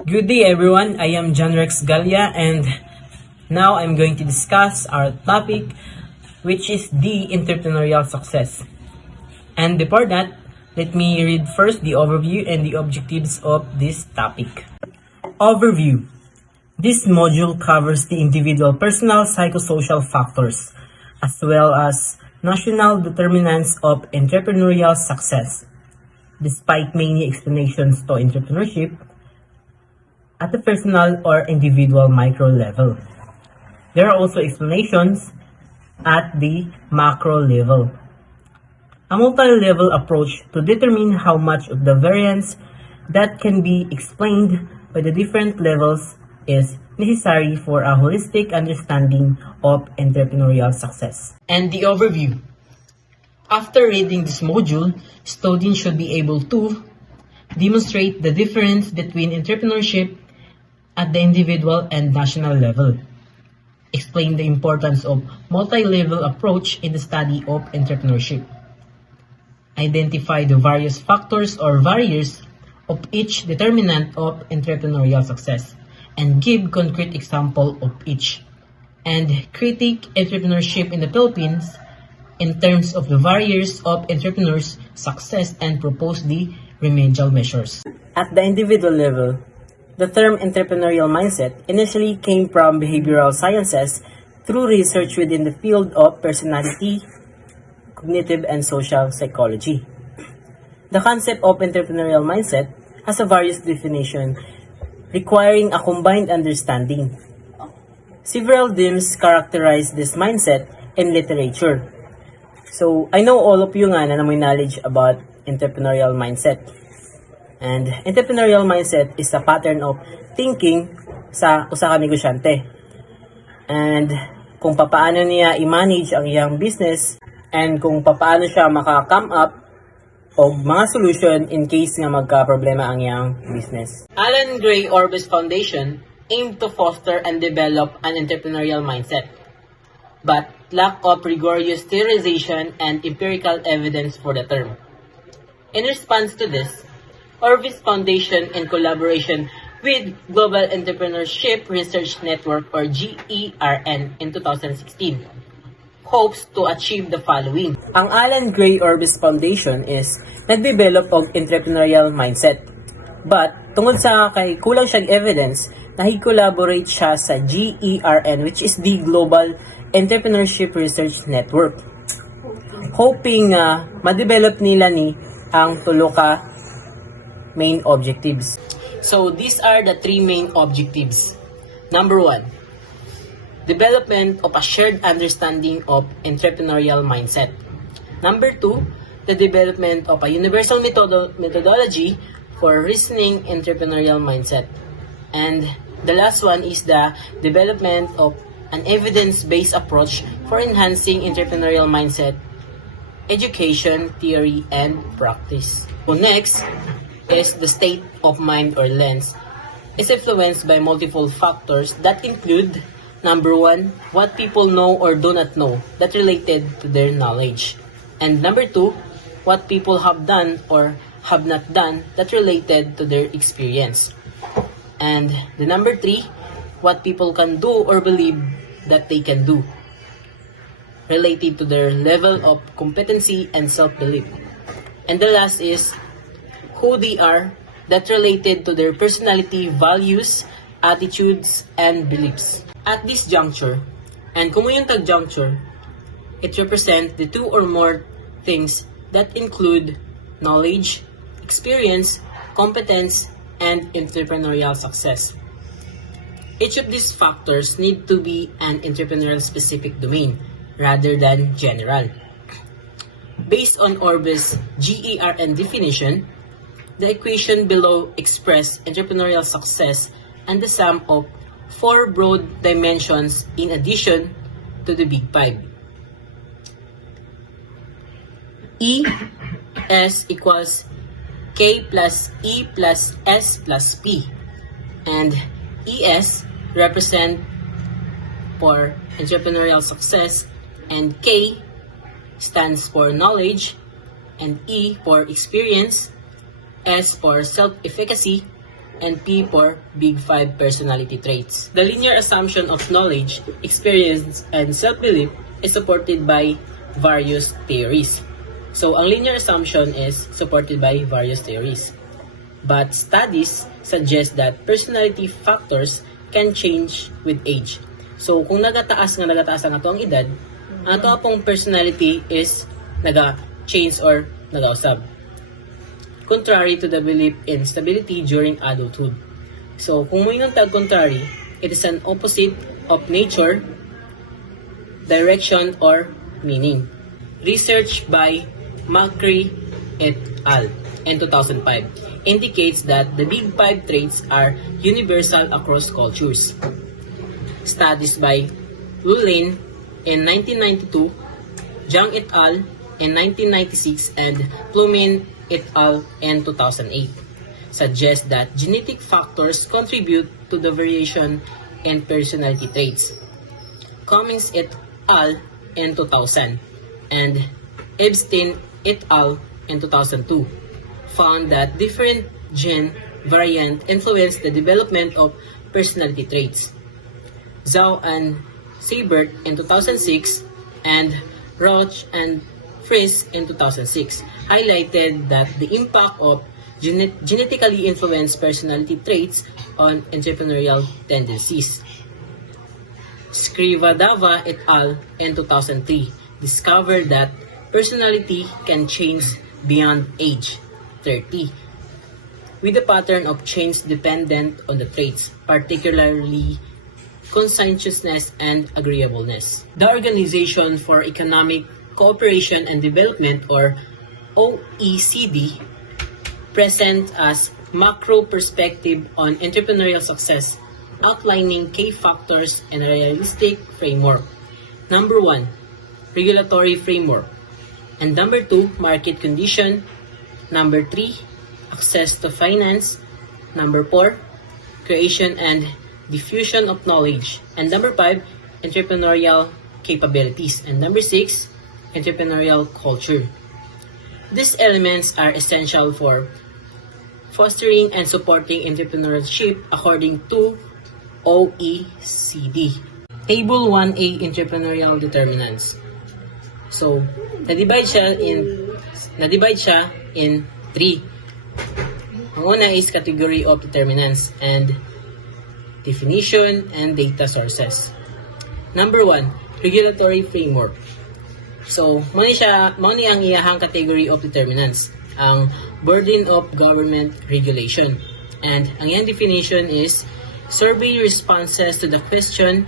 Good day everyone, I am John Rex Galia and now I'm going to discuss our topic which is the entrepreneurial success. And before that, let me read first the overview and the objectives of this topic. Overview. This module covers the individual personal psychosocial factors as well as national determinants of entrepreneurial success. Despite many explanations to entrepreneurship, at the personal or individual micro level. There are also explanations at the macro level. A multi-level approach to determine how much of the variance that can be explained by the different levels is necessary for a holistic understanding of entrepreneurial success. And the overview. After reading this module, students should be able to demonstrate the difference between entrepreneurship at the individual and national level. Explain the importance of multi-level approach in the study of entrepreneurship. Identify the various factors or barriers of each determinant of entrepreneurial success and give concrete example of each. And critique entrepreneurship in the Philippines in terms of the barriers of entrepreneurs' success and propose the remedial measures. At the individual level, the term entrepreneurial mindset initially came from behavioral sciences through research within the field of personality, cognitive, and social psychology. The concept of entrepreneurial mindset has a various definition requiring a combined understanding. Several themes characterize this mindset in literature. So, I know all of you nga na may knowledge about entrepreneurial mindset. And entrepreneurial mindset is a pattern of thinking sa usa ka negosyante. And kung papaano niya i-manage ang iyang business and kung papaano siya maka-come up og mga solution in case nga magka-problema ang iyang business. Alan Gray Orbis Foundation aimed to foster and develop an entrepreneurial mindset, but lack of rigorous theorization and empirical evidence for the term. In response to this, Orbis Foundation, in collaboration with Global Entrepreneurship Research Network or GERN in 2016, hopes to achieve the following. Ang Alan Gray Orbis Foundation is nag-develop og entrepreneurial mindset. But tungod sa kay kulang siyang evidence, nahi-collaborate siya sa GERN which is the Global Entrepreneurship Research Network. Hoping ma-develop nila ni ang tulo ka main objectives. So these are the three main objectives. Number 1, development of a shared understanding of entrepreneurial mindset. Number 2, the development of a universal methodology for reasoning entrepreneurial mindset. And the last one is the development of an evidence-based approach for enhancing entrepreneurial mindset, education, theory, and practice. So next is the state of mind or lens. Is influenced by multiple factors that include, number 1, what people know or do not know that related to their knowledge. And number 2, what people have done or have not done that related to their experience. And the number 3, what people can do or believe that they can do related to their level of competency and self-belief. And the last is who they are that related to their personality, values, attitudes, and beliefs. At this juncture, and kung yung tag-juncture, it represents the two or more things that include knowledge, experience, competence, and entrepreneurial success. Each of these factors need to be an entrepreneurial specific domain rather than general. Based on Orbis GERN definition, the equation below express entrepreneurial success and the sum of 4 broad dimensions in addition to the Big Five. E S equals K plus E plus S plus P, and ES represent for entrepreneurial success, and K stands for knowledge, and E for experience, S for self-efficacy, and P for Big Five personality traits. The linear assumption of knowledge, experience, and self-belief is supported by various theories. So, ang linear assumption is supported by various theories. But studies suggest that personality factors can change with age. So, kung nagataas ang ato ang edad, ang ato pong personality is naga-change or nag-usab. Contrary to the belief in stability during adulthood. So, kung mo yung tag-contrary, it is an opposite of nature, direction, or meaning. Research by Macri et al. In 2005 indicates that the Big Five traits are universal across cultures. Studies by Lulane in 1992, Zhang et al. In 1996, and Plumin et al. In 2008 suggest that genetic factors contribute to the variation in personality traits. Cummings et al. In 2000 and Epstein et al. In 2002 found that different gene variant influence the development of personality traits. Zhao and Seibert in 2006 and Roach and Frisch in 2006 highlighted that the impact of genetically influenced personality traits on entrepreneurial tendencies. Scrivadava et al. In 2003 discovered that personality can change beyond age 30, with a pattern of change dependent on the traits, particularly conscientiousness and agreeableness. The Organization for Economic Cooperation and Development, or OECD, presents as macro perspective on entrepreneurial success, outlining key factors and a realistic framework. Number 1, regulatory framework. And number 2, market condition. Number 3, access to finance. Number 4, creation and diffusion of knowledge. And number 5, entrepreneurial capabilities. And number 6, entrepreneurial culture. These elements are essential for fostering and supporting entrepreneurship according to OECD. Table 1A, entrepreneurial determinants. So, na-divide siya in 3. Ang una is category of determinants and definition and data sources. Number 1, regulatory framework. So, mo ni ang iyahang category of determinants, ang burden of government regulation. And ang iyang definition is survey responses to the question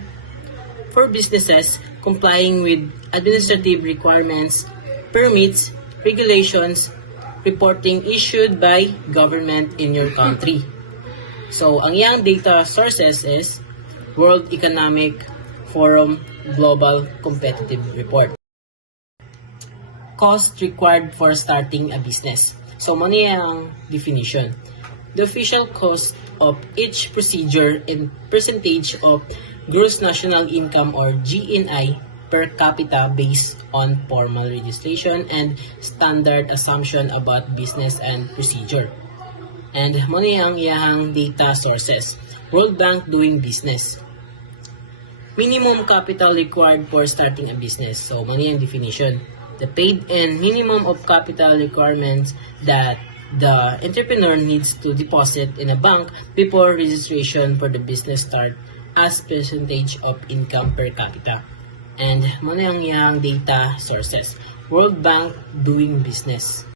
for businesses complying with administrative requirements, permits, regulations, reporting issued by government in your country. So, ang iyang data sources is World Economic Forum Global Competitive Report. Cost required for starting a business. So, mo niya ang definition. The official cost of each procedure in percentage of gross national income or GNI per capita based on formal registration and standard assumption about business and procedure. And mo niya ang iyahang data sources. World Bank Doing Business. Minimum capital required for starting a business. So, mo niya ang definition. The paid and minimum of capital requirements that the entrepreneur needs to deposit in a bank before registration for the business start as percentage of income per capita. And muna ang iyang data sources. World Bank Doing Business.